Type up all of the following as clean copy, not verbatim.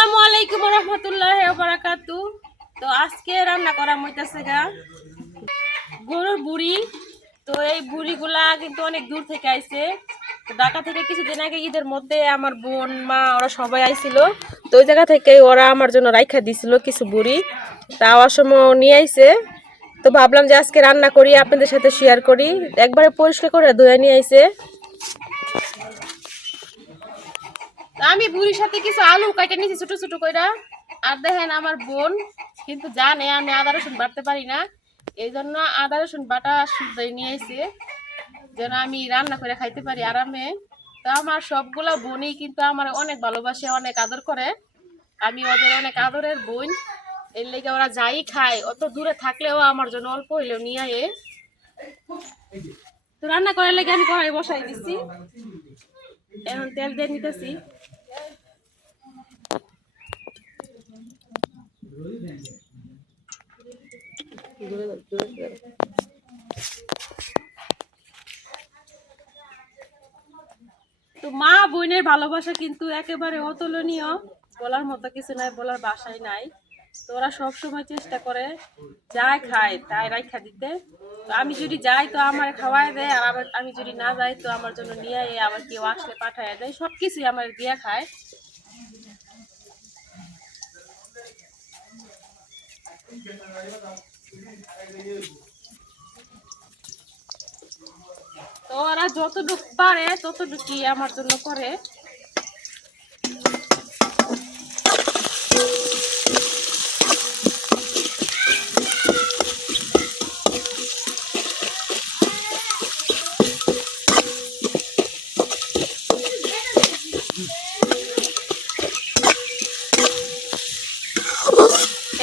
আসসালামু আলাইকুম রহমতুল্লাহি ওয়া বারাকাতু। তো আজকে রান্না করা হইতাছে গা গরুর বুড়ি। তো এই বুড়িগুলা কিন্তু অনেক দূর থেকে আইছে। ঢাকা থেকে কিছুদিন আগে ঈদের মধ্যে আমার বোন মা ওরা সবাই আইছিল। তো ওই জায়গা থেকে ওরা আমার জন্য রাইখা দিছিল কিছু বুড়ি, তা আওয়ার সময় নিয়ে আইছে। তো ভাবলাম যে আজকে রান্না করি, আপনাদের সাথে শেয়ার করি। একবারে পরিষ্কার করে ধুয়ে নিয়ে আইছে। আমি বুড়ির সাথে কিছু আলু কাটে নিয়েছি ছোট ছোট কইরা। আর দেখেন আমার বোন কিন্তু জানে আমি আদা রসুন বাটতে পারি না, এই জন্য আদা রসুন বাটা শুদ্ধই নিয়ে এসে যেন আমি রান্না করে খাইতে পারি আরামে। তো আমার সবগুলা বোনই কিন্তু আমার অনেক ভালোবাসে, অনেক আদর করে। আমি ওদের অনেক আদরের বোন, এর লেগে ওরা যাই খায় অত দূরে থাকলেও আমার জন্য অল্প হইলেও নিয়ে আয়ে। তো রান্না করার লেগে আমি কড়াই বসাই দিচ্ছি, এখন তেল দিয়ে নিতেছি। তো মা বোনের ভালোবাসা কিন্তু একেবারে অতুলনীয়, বলার মতো কিছু নাই, বলার ভাষাই নাই। তো ওরা সবসময় চেষ্টা করে যাই খায় তাই রাইখা দিতে। তো আমি যদি যাই তো আমার খাওয়াই দেয়, আর আবার আমি যদি না যাই তো আমার জন্য নিয়ে আবার কেউ আসলে পাঠায় দেয়, সবকিছুই আমার দিয়া খায়। তো ওরা যতটুকু পারে ততটুকুই আমার জন্য করে।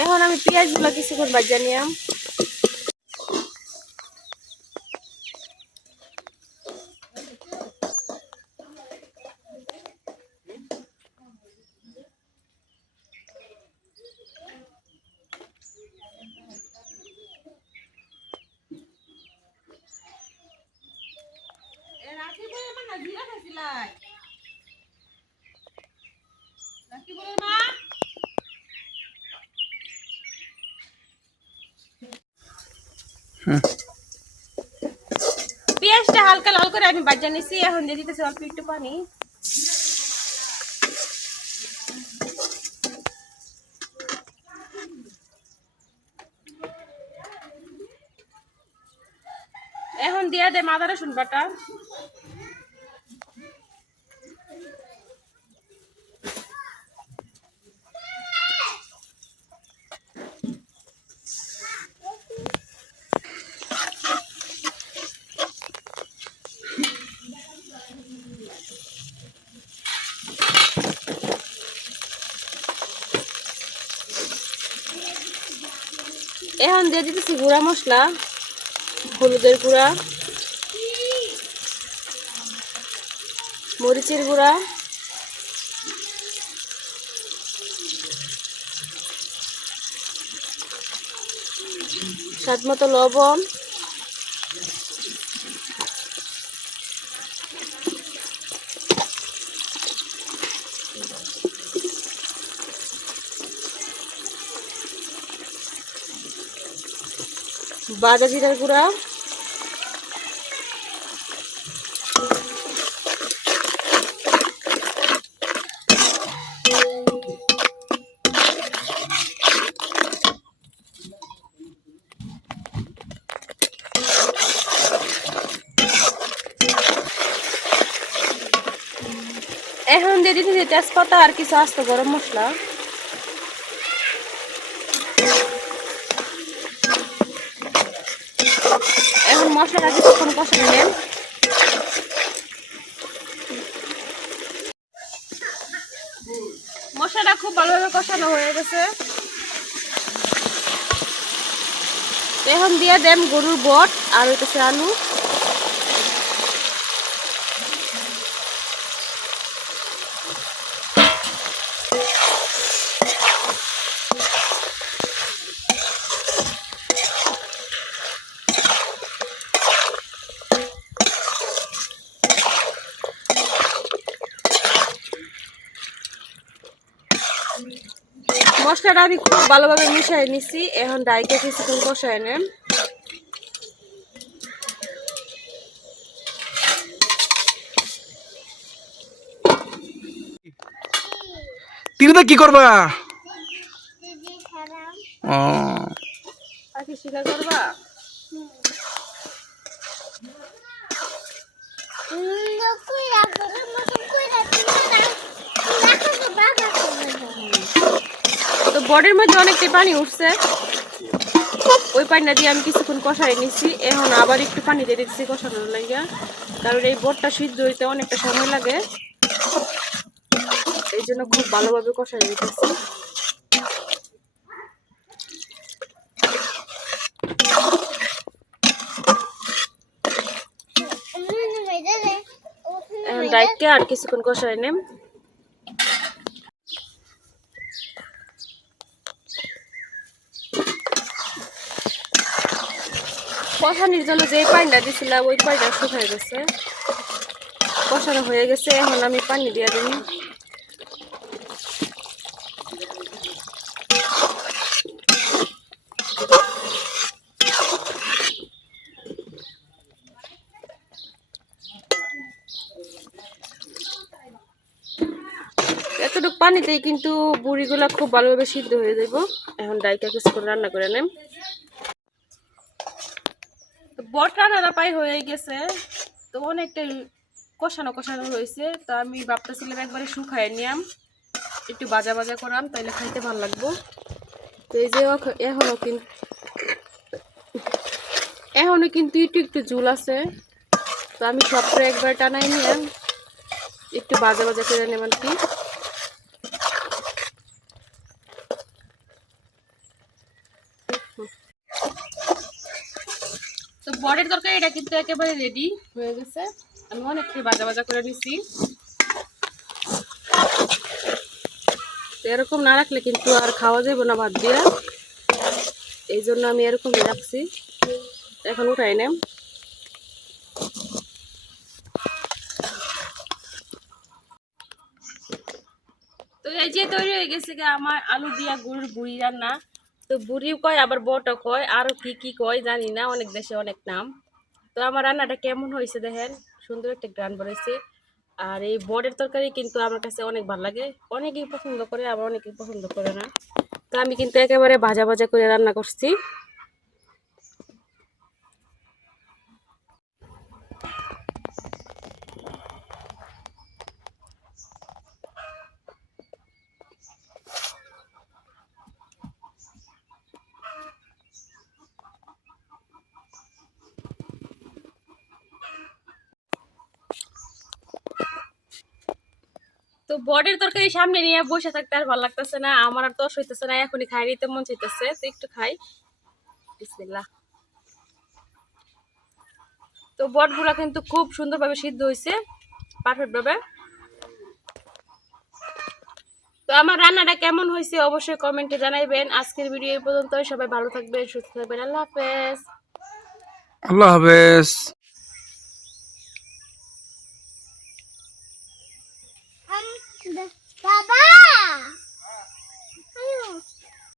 এখন আমি পেঁয়াজগুলো কিছুক্ষণ ভাজা নিলাম। পেঁয়াজটা হালকা লাল করে আমি ভাজা নিছি, এখন দিয়ে দিতেছি অল্প একটু পানি। এখন দিয়ে দে আদা রসুন বাটা। এখন দিয়ে দিতেছি গুঁড়া মশলা, হলুদের গুঁড়া, মরিচের গুঁড়া, স্বাদ মতো লবণ, ভাজা জিরার গুঁড়া, এখন দিয়ে দিতেছি তেজপাতা আর কিছু আস্ত গরম মশলা। এখন মশলাটা কিছুক্ষণ কষে নেবেন। মশলাটা খুব ভালোভাবে কষানো হয়ে গেছে, এখন দিয়ে দেন গরুর বট আর হইতেছে আলু। মশলাটা আমি খুব ভালোভাবে মিশিয়ে নিছি, এখন ডাইকে কিছুক্ষণ কষায় নেন। তিনটা কি করবা? ও পাখি শিকার করবা? তো বডির মধ্যে অনেকটাই পানি উঠছে, ওই পানিটা দিয়ে আমি কিছুক্ষণ কষাই নিছি। এখন আবার একটু পানি দিয়ে দিচ্ছি কষানোর লাগিয়া, কারণ এই বটটা সিদ্ধ হইতে অনেকটা সময় লাগে, এই জন্য খুব ভালোভাবে কষাই নিতেছি। এখন ডাইকে আর কিছুক্ষণ কষাই নেম। কষানির জন্য যে পানিটা দিছিলাম ওই পানিটা শুকাই গেছে, কষানো হয়ে গেছে। এখন আমি পানি দিয়ে দিই। এতটুকু পানিতেই কিন্তু বুড়িগুলা খুব ভালোভাবে সিদ্ধ হয়ে যাব। এখন ডাইকা কিছুক্ষণ রান্না করে নেম। বট রান্নাটা প্রায় হয়ে গেছে, তো অনেকটাই কষানো কষানো হয়েছে। তো আমি ভাবতেছিলাম একবারে শুকায় নিয়াম, একটু ভাজা ভাজা করাম, তাইলে খাইতে ভালো লাগবো। তো এই যে এখনো কিন্তু একটু একটু ঝুল আছে, তো আমি সবটা একবার টানাই নিলাম, একটু ভাজা ভাজা করে নেবেন কি। তো বড়ের তরকারি এটা কিন্তু একেবারে রেডি হয়ে গেছে, আমি অনেকটাই ভাজা ভাজা করে নিছি। এরকম না রাখলে কিন্তু আর খাওয়া যাবে না ভাত দিয়ে, এই জন্য আমি এরকমই রাখছি। এখন উঠাই নেম। তো এই যে তৈরি হয়ে গেছে আমার আলু দিয়া গরুর বুড়ি রান্না। তো বুড়িও কয় আবার বটও কয়, আরো কি কি কয় জানি না, অনেক দেশে অনেক নাম। তো আমার রান্নাটা কেমন হয়েছে দেখেন, সুন্দর একটা গান বেরোইছে। আর এই বটের তরকারি কিন্তু আমার কাছে অনেক ভালো লাগে, অনেকেই পছন্দ করে, আবার অনেকেই পছন্দ করে না। তো আমি কিন্তু একেবারে ভাজা ভাজা করে রান্না করছি। তো বটের তরকারি সামনে নিয়ে বসে থাকতে আর ভালো লাগতেছে না, আমার আর তস হইতেছে না, এখনই খাই নিতে মন চাইতেছে। তো একটু খাই, বিসমিল্লাহ। তো বটগুলা কিন্তু খুব সুন্দরভাবে সিদ্ধ হয়েছে, পারফেক্ট ভাবে। তো আমার রান্নাটা কেমন হয়েছে অবশ্যই কমেন্টে জানাইবেন। আজকের ভিডিও এই পর্যন্তই, সবাই ভালো থাকবেন, সুস্থ থাকবেন, আল্লাহ হাফেজ। আল্লাহ হাফেজ। Baba!